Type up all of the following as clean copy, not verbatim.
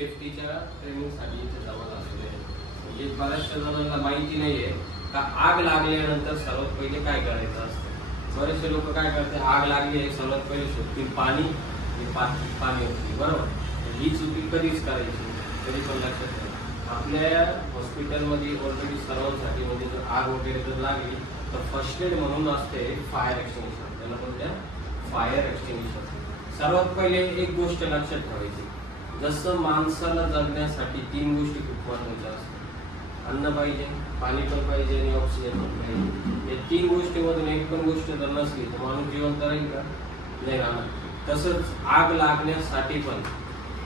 सेफ्टीच्या ट्रेनिंगसाठी इथे जमा झालेले आहे. म्हणजे बऱ्याचशा जणांना माहिती नाही आहे का आग लागल्यानंतर सर्वात पहिले काय करायचं असतं. बरेचसे लोक काय करतात, आग लागली आहे सर्वात पहिले शोधतील पाणी पाणी होती, बरोबर. ही चुकी कधीच करायची कधी पण लक्षात ठेवा. आपल्या हॉस्पिटलमध्ये ऑलरेडी सर्वांसाठी म्हणजे जर आग वगैरे जर लागली तर फर्स्ट एड म्हणून असते फायर एक्सटिंग्विशर. त्याला बोलत्या फायर एक्सटिंग्विशर. सर्वात पहिले एक गोष्ट लक्षात ठेवायची, जसं माणसाला जगण्यासाठी 3 गोष्टी खूप महत्त्वाच्या असतात. अन्न पाहिजे, पाणी पण पाहिजे आणि ऑक्सिजन पण पाहिजे. या 3 गोष्टीमधून एक पण गोष्ट जर नसली तर माणूस जिवंत राहील का? नाही राहणार. तसंच आग लागण्यासाठी पण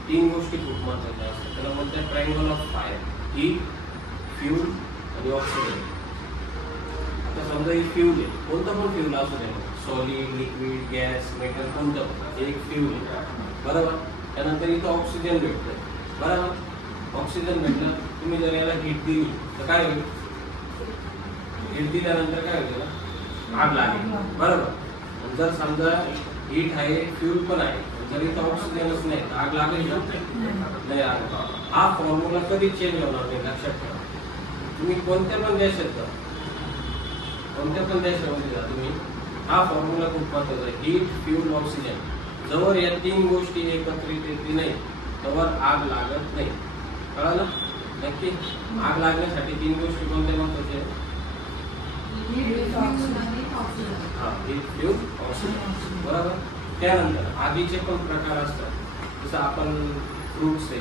3 गोष्टी खूप महत्त्वाच्या असतात. त्याला म्हणतात triangle of fire: heat, fuel आणि ऑक्सिजन. आता समजा ही फ्यूल आहे, कोणतं पण फ्यूल असू दे, सॉलिड, लिक्विड, गॅस, मेटल, कोणतं एक फ्यूल आहे, बरोबर. त्यानंतर इथं ऑक्सिजन भेटतं, बरोबर. ऑक्सिजन भेटलं, तुम्ही जर याला हीट दिली तर काय होईल? हीट दिल्यानंतर काय होईल ना? आग लागेल, बरोबर. जर समजा हीट आहे, फ्यूल पण आहे, जर इथं ऑक्सिजनच नाही तर आग लागेल का? नाही आग. हा फॉर्म्युला कधी चेंज होणार नाही, लक्षात ठेवा. तुम्ही कोणत्या पण देशात जा, कोणत्या पण देशामध्ये जा तुम्ही, हा फॉर्म्युला खूप महत्त्वाचा आहे: हीट, फ्यूल, ऑक्सिजन. जवळ या 3 गोष्टी एकत्रित येते नाही तवर आग लागत नाही. कळालं? नक्की. आग लागण्यासाठी 3 गोष्टी कोणत्या महत्त्वाच्या आहेत? हा, हीट, फ्यूल, ऑक्सिजन, बरोबर. त्यानंतर आगीचे पण प्रकार असतात. जसं आपण फ्रूट्स आहे,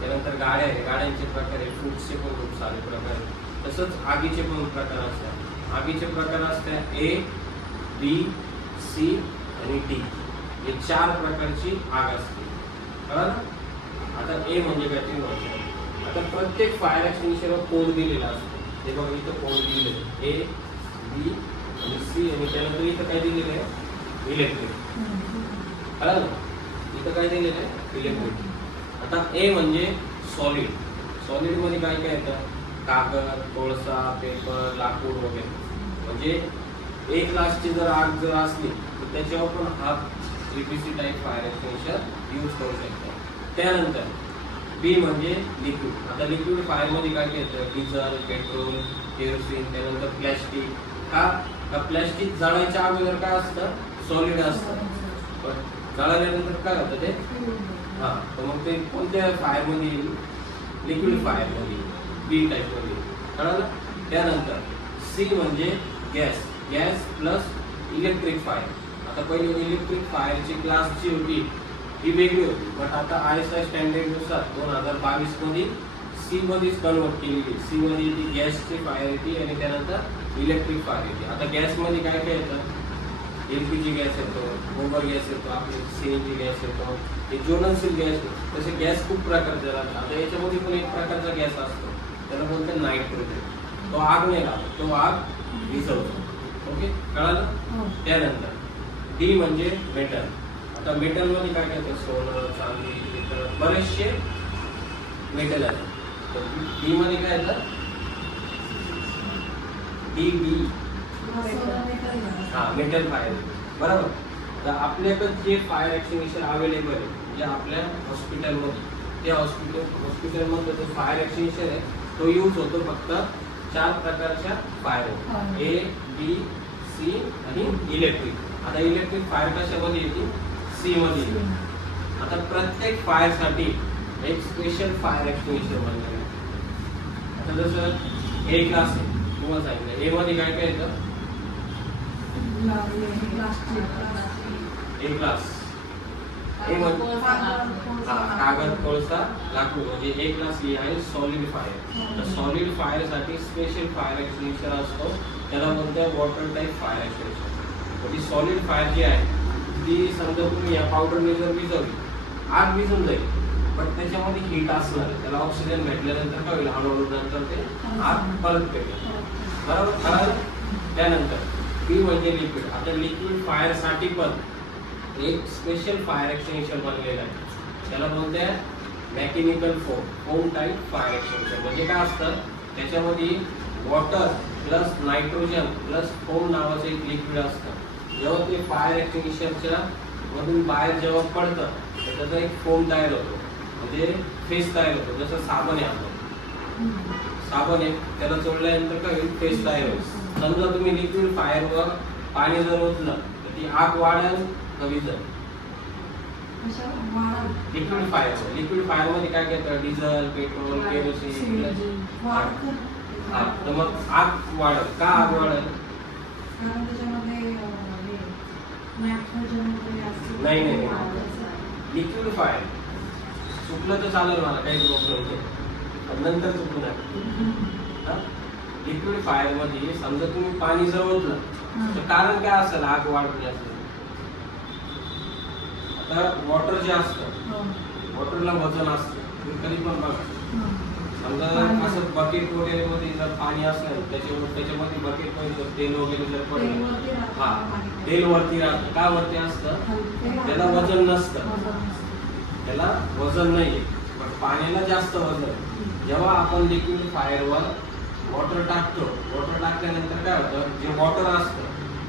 त्यानंतर गाड्या आहे, गाड्यांचे प्रकार आहे, फ्रूट्सचे पण खूप सारे प्रकार आहेत. तसंच आगीचे पण प्रकार असतात. आगीचे प्रकार असतात A, B, C आणि D. हे 4 प्रकारची आग असते. कळलं? आता A म्हणजे काय ते म्हणतो. आता प्रत्येक फायर एक्सटिंग्विशरवर कोड दिलेला असतो. हे बघा इथं कोड दिलेलं आहे A, B आणि C आणि त्यानंतर इथं काय दिलेलं आहे? इलेक्ट्रिक. कळलं? इथं काय दिलेलं आहे? इलेक्ट्रिक. आता A म्हणजे सॉलिड. सॉलिड मध्ये काय काय येतं? कागद, कोळसा, पेपर, लाकूड वगैरे. म्हणजे एक ग्लासची जर आग जर असली तर त्याच्यावर पण हा EPC type fire extinguisher use करू शकतो. त्यानंतर B म्हणजे लिक्विड. आता लिक्विड फायर मध्ये काय काय येतं? डिझेल, पेट्रोल, केरोसिन, त्यानंतर प्लॅस्टिक. का प्लॅस्टिक जळायच्या अगोदर काय असतं? सॉलिड असतं. पण जळाल्यानंतर काय होतं ते? हा, तर मग ते कोणत्या फायर मध्ये येईल? लिक्विड फायर मध्ये, B टाईप मध्ये. कळलं? त्यानंतर C म्हणजे gas. Gas plus electric fire. आता पहिले इलेक्ट्रिक फायरची क्लासची होती ही वेगळी होती, बट आता ISI स्टँडर्डनुसार 2022 मध्ये C मध्येच कन्वर्ट केलेली. C मध्ये ती गॅसची फायर येते आणि त्यानंतर इलेक्ट्रिक फायर येते. आता गॅसमध्ये काय काय येतं? LPG गॅस येतो, गोबर गॅस येतो, आपले CNG गॅस येतो, हे ज्वलनशील गॅस येतो. तसे गॅस खूप प्रकारचे राहतात. आता याच्यामध्ये पण एक प्रकारचा गॅस असतो, त्याला बोलतात नायट्रोजन. तो आग नाही लागत, तो आग विझवतो. ओके, कळालं? त्यानंतर D म्हणजे मेटल. आता मेटल मध्ये काय काय येतं? सोनं, चांदी, पितळ, बरेचसे मेटल आहेत. तर D मध्ये काय येतं? DB. हा, मेटल फायर, बरोबर. तर आपल्याकडे जे फायर एक्सटिंग्विशर अवेलेबल आहे म्हणजे आपल्या हॉस्पिटलमध्ये, त्या हॉस्पिटलमध्ये जो फायर एक्सटिंग्विशर आहे तो यूज होतो फक्त 4 प्रकारच्या फायर, A, B, C आणि इलेक्ट्रिक. आता इलेक्ट्रिक फायर कशामध्ये येते? C मध्ये येते. आता प्रत्येक फायर साठी एक स्पेशल फायर एक्सटिंग्विशर बनलेलं आहे. आता जसं A क्लास आहे, तुम्हाला सांगितलं A मध्ये काय काय येतं? A class. A मध्ये कागद, कोळसा, लाकूड म्हणजे A क्लास ही आहे सॉलिड फायर. तर सॉलिड फायर साठी स्पेशल फायर एक्सटिंग्विशर असतो, त्याला म्हणतात वॉटर टाईप फायर एक्सटिंग्विशर. ती सॉलिड फायर जी आहे ती समजा तुम्ही या पावडरने जर विझवली, आग विझून जाईल, पण त्याच्यामध्ये हीट असणार आहे. त्याला ऑक्सिजन भेटल्यानंतर काय होईल? हळूहळू नंतर ते आग परत पेटेल, बरोबर. कळालं? त्यानंतर B म्हणजे लिक्विड. आता लिक्विड फायर साठी पण एक स्पेशल फायर एक्सटिंग्विशर बनलेलं आहे, त्याला बोलतात mechanical foam type fire extinguisher. म्हणजे काय असतं? त्याच्यामध्ये water plus nitrogen plus foam नावाचं एक लिक्विड असतं. जेव्हा ते फायर एक्सटिंग्विशरच्या मधून बाहेर जेव्हा पडतं तर त्याचा एक फोम तयार होतो म्हणजे फेस तयार होतो. जसं साबण आहे आपलं, साबण आहे त्याला चोळल्यानंतर काय होईल, फेस तयार होईल. समजा तुम्ही लिक्विड फायरवर पाणी जर ओतलं तर ती आग वाढेल का विझेल? लिक्विड फायर मध्ये काय घेतं, डिझेल, पेट्रोल, केरोसिन. हा, तर मग आग वाढेल का? आग वाढेल नाही. लिक्विड फायर चुकलं तर चालेल, मला काही प्रॉब्लेम नाही, पण नंतर चुकू नका. लिक्विड फायर मध्ये समजा तुम्ही पाणी जर ओतलं तर कारण काय असेल आग वाढण्याचं? आता वॉटर जे असतं, वॉटरला वजन असतं. तुम्ही कधी पण बघा, समजा असं बकेट वगैरे मध्ये जर पाणी असलं त्याच्यामध्ये बकेट मध्ये जर तेल वगैरे जर पडलं, हा, तेल वरती राहतं. का वरती असतं? त्याला वजन नसतं, त्याला वजन नाहीये, पण पाण्याला जास्त वजन. जेव्हा आपण लिक्विड फायरवर वॉटर टाकतो, वॉटर टाकल्यानंतर काय होतं, जे वॉटर असतं,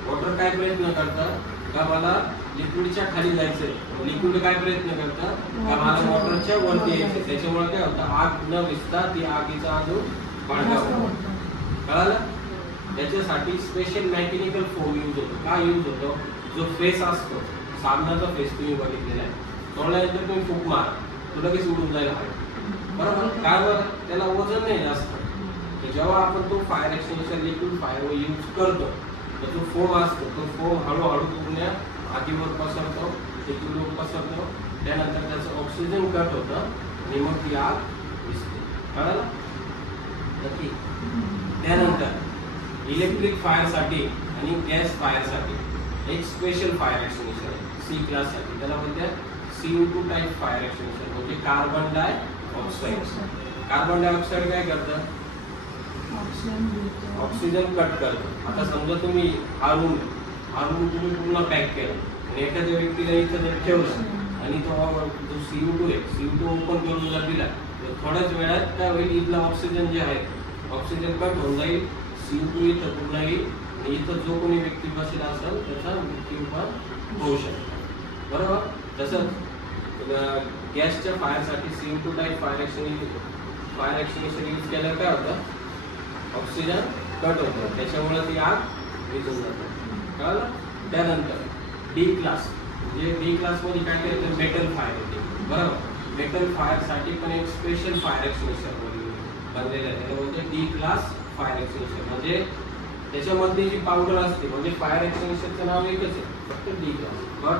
वॉटर काय प्रयत्न करतं का मला लिक्विडच्या खाली जायचंय, लिक्विड काय प्रयत्न करतं का मला वॉटरच्या वरती यायचंय. त्याच्यामुळे काय होतं, आग न विझता ती आगीचा अजून भडका होतो. कळालं? त्याच्यासाठी स्पेशल मेकॅनिकल फोम यूज होतो. काय यूज होतो? जो फेस असतो, साबणाचा फेस तुम्ही बघितलेला आहे, तोडल्यानंतर तुम्ही फूक मारा, तो लगेच उडून जायला हवं, बरोबर? काय बरं, त्याला वजन नाही जास्त. जेव्हा आपण तो fire extinguisher liquid fire use करतो तर तो फोम असतो, तो फोम हळूहळू पूर्ण आगीवर पसरतो, लिक्विडवर पसरतो, त्यानंतर त्याचं ऑक्सिजन कट होतं आणि मग ती आग दिसते. कळालं? नक्की. त्यानंतर इलेक्ट्रिक फायरसाठी आणि गॅस फायरसाठी एक स्पेशल फायर एक्सटिंग्विशर आहे सी क्लाससाठी. त्याला म्हणतात CO2 टाईप फायर एक्सटिंग्विशर, म्हणजे कार्बन डायऑक्साईड. कार्बन डायऑक्साईड काय करतं? ऑक्सिजन कट करतो. आता समजा तुम्ही हा रूम तुम्ही पूर्ण पॅक केला आणि एखाद्या व्यक्तीला इथं जर ठेवलं आणि तो जो CO2 आहे, CO2 ओपन करून जर दिला तर थोड्याच वेळात काय होईल, इथला ऑक्सिजन जे आहे, ऑक्सिजन कट होऊन जाईल, CO2 इथं पूर्ण येईल आणि इथं जो कोणी व्यक्ती बसलेला असेल त्याचा मृत्यू पण होऊ शकतो, बरोबर? तसंच गॅसच्या फायरसाठी CO2 type fire extinguisher use केल्यावर काय होतं, ऑक्सिजन कट होतं, त्याच्यामुळे ती आग विझून जाते. कळलं? त्यानंतर डी क्लास, म्हणजे डी क्लास मध्ये काय करायचं, मेटल फायर होते, बरोबर? मेटल फायर साठी पण एक स्पेशल फायर एक्सटिंग्विशर बनलेलं आहे, त्याला बोलते डी क्लास फायर एक्सटिंग्विशर. म्हणजे त्याच्यामध्ये जी पावडर असते, म्हणजे फायर एक्सटिंग्विशरचं नाव एकच आहे, फक्त डी क्लास, बट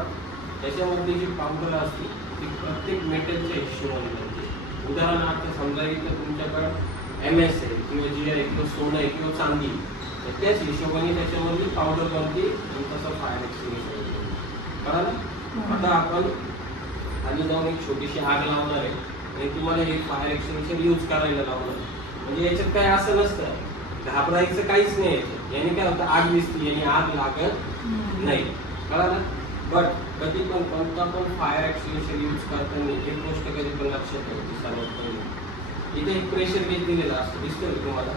त्याच्यामध्ये जी पावडर असते ती प्रत्येक मेटलच्या हिशोबाने बनते. उदाहरणार्थ समजा इथं तुमच्याकडे MS आहे किंवा GI आहे किंवा सोनं आहे किंवा चांदी, तर त्याच हिशोबाने त्याच्यामधली पावडर बनते आणि तसं फायर एक्सटिंग्विशर होतं. कळालं? आता आपण खाली जाऊन एक छोटीशी आग लावणार आहे आणि तुम्हाला हे फायर एक्सटिंग्विशर यूज करायला लावणार. म्हणजे याच्यात काय असं नसतं, घाबरायचं काहीच नाही याच्यात. याने काय होतं, आग दिसते आणि आग लागत नाही. कळालं? बट कधी पण कोणता पण फायर एक्सटिंग्विशर यूज करताना एक गोष्ट कधी पण लक्षात ठेवायची, सर्वात पहिली इथे एक प्रेशर गेज दिलेला असतो, दिसतोय तुम्हाला?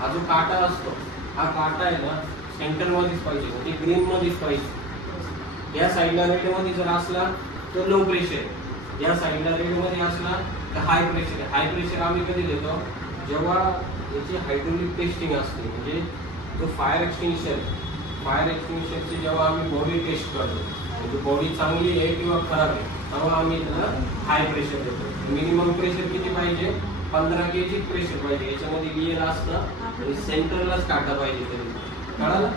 हा जो काटा असतो, हा काटा आहे ना सेंटर मध्येच पाहिजे, म्हणजे ग्रीन मध्येच पाहिजे. या साईडला रेड मध्ये जर असला तर लो प्रेशर, या साईडला रेड मध्ये असला तर हाय प्रेशर. हाय प्रेशर आम्ही कधी देतो, जेव्हा याची हायड्रोलिक टेस्टिंग असते, म्हणजे जो फायर एक्सटिंग्विशरची जेव्हा आम्ही बॉडी टेस्ट करतो, म्हणजे बॉडी चांगली आहे किंवा खराब आहे, तेव्हा आम्ही त्याला हाय प्रेशर देतो. मिनिमम प्रेशर किती पाहिजे, 15 kg प्रेशर पाहिजे. याच्यामध्ये लिहिलेलं असतं आणि सेंटरलाच काटा पाहिजे तरी. कळालं?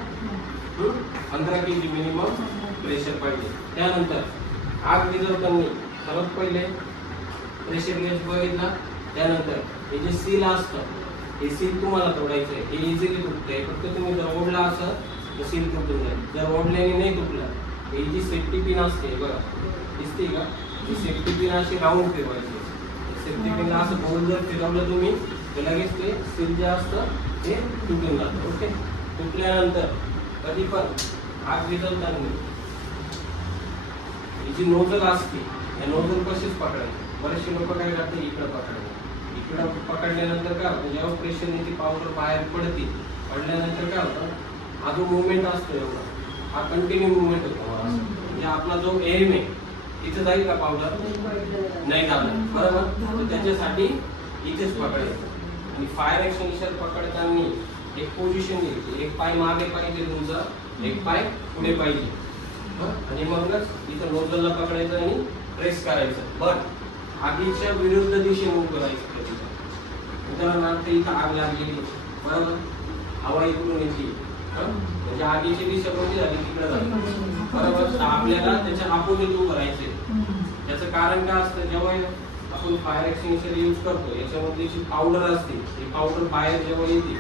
15 kg मिनिमम प्रेशर पाहिजे. त्यानंतर आग विझवताना सर्वात पहिले प्रेशर गेज बघितला, त्यानंतर हे जे सील असतं, हे सील तुम्हाला तोडायचं आहे. हे इझिली तुटतंय, फक्त तुम्ही जर ओढला असं तर सील तुटून जाईल. जर ओढल्याने नाही तुटलं, ही जी सेफ्टी पिन असते बघा, दिसते का, ही सेफ्टी पिन अशी राऊंड फिरवायची. सेफ्टी पिनला असं गोल जर फिरवलं तुम्ही तर लगेच ते सील जे असतं ते तुटून जातं. ओके, तुटल्यानंतर कधी पण आग विझवताना ही जी नोझल असते, या नोझल कशीच पकडायची. बरेचसे लोक काय करतात, इकडं पकडायचं. इकडं पकडल्यानंतर काय होतं, जेव्हा प्रेशरने ती पावडर बाहेर पडते, पडल्यानंतर काय होतं, हा जो मुवमेंट असतो एवढा, हा कंटिन्यू मुवमेंट होतो. म्हणजे आपला जो एम आहे इथे जाईल का पावडर? नाही जाणार, बरोबर. तर त्याच्यासाठी इथेच पकडायचं. आणि फायर एक्सटिंग्विशर पकडताना एक पोझिशन घ्यायची, एक पाय मागे पाहिजे तुमचा, एक पाय पुढे पाहिजे. आणि मगच इथं नोझलला पकडायचं आणि प्रेस करायचं. पण आगीच्या विरुद्ध दिशेने उभं राहायचं. उदाहरणार्थ इथं आग लागलेली, बरोबर, हवा इकडून येते, म्हणजे आगीची दिशा कोणती झाली? तिकडे झाली, बरोबर. तर आपल्याला त्याच्या अपोजिट उभं राहायचंय. त्याचं कारण काय असतं? जेव्हा आपण फायर एक्सटिंग्विशर यूज करतो, याच्यामध्ये जी पावडर असते, ती पावडर बाहेर जेव्हा येते,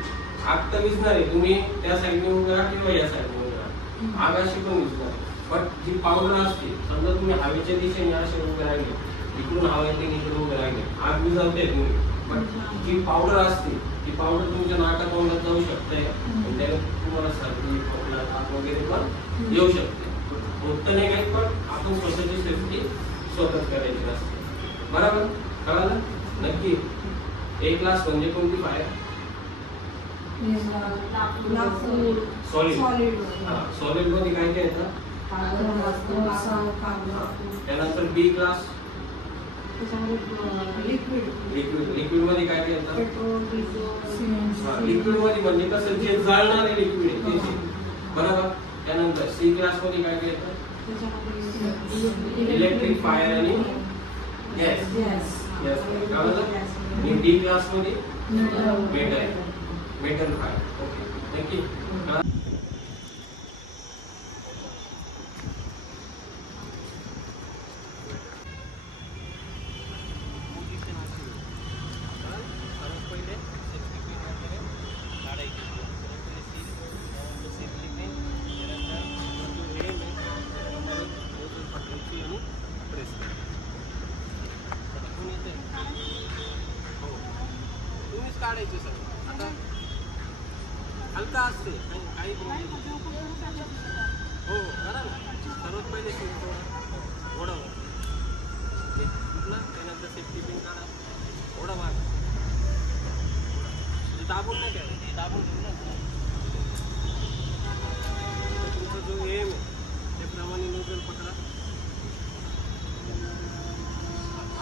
आग तर विझणार आहे. तुम्ही त्या साईडने उभं राहा किंवा या साईडने उभं राहा, आग अशी पण विझणार. पण जी पावडर असते, समजा तुम्ही हवेच्या दिशेने असे उभे राहिले, इकडून हवा येते, इकडून उभे राहिले, आग विझवते तुम्ही. पण जी पावडर असते, ती पावडर तुमच्या नाकात तोंडात जाऊ शकते आणि त्याला तुम्हाला सर्दी, खोकला, ताप वगैरे पण येऊ शकते. होत नाही काही, पण आपण स्वतःची सेफ्टी स्वतःच करायची असते, बरोबर. कळालं? नक्की. एक ग्लास म्हणजे कोणती फायर? सॉलिड. हा, सॉलिड मध्ये काय काय येतं? त्यानंतर बी ग्लास, लिक्विड मध्ये काय काय येतं? लिक्विड मध्ये म्हणजे कसं, जे जळणारे लिक्विड आहे ते, बरोबर. त्यानंतर सी ग्लास मध्ये काय काय येतं? इलेक्ट्रिक फायर आणि गॅस. आणि डी क्लास मध्ये मेटल फायर. ओके, नक्की. काढायचे सगळं. आता हलका असते, काही हो करा ना. सर्वात पहिले ओढावं, त्यानंतर सेफ्टी पिन काढा, ओढा माग, दाबून नाही काय, दाबून घेऊ ना. तुमचा जो एम आहे त्याप्रमाणे नोझल पकडा.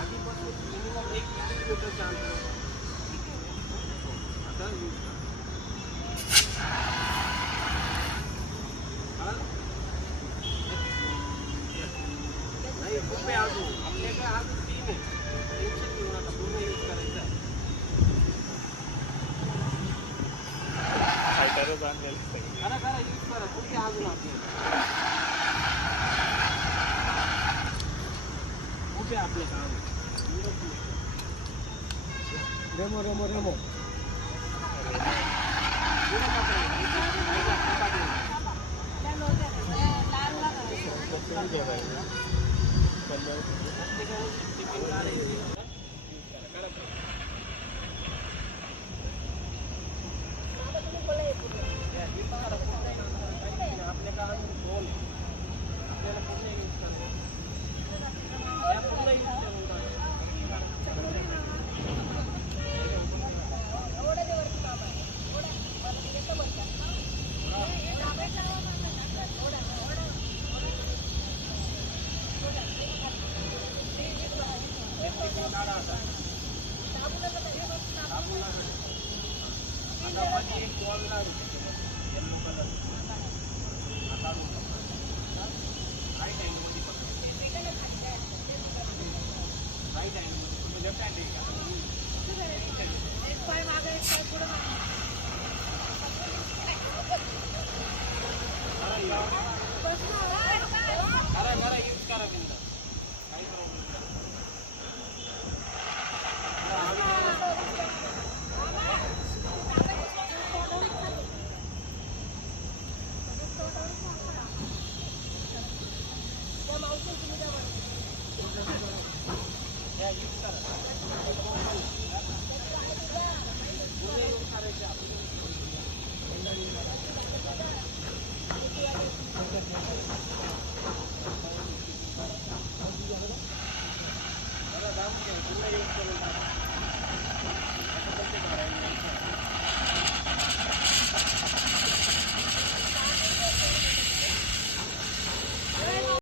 आधीपासून मिनिमम 1 किलोमीटरच्या अंतरावर आता यूज करा. नाही खूप आहे अजून आपल्याकडे, अजून 3 आहे. टेन्शन घेऊ नका, पूर्ण यूज करायचं आहे. करा करा, यूज करा. कुठे अजून आपल्याला कुठे आपलं काम रेमो रेमो रेमो यूज करा.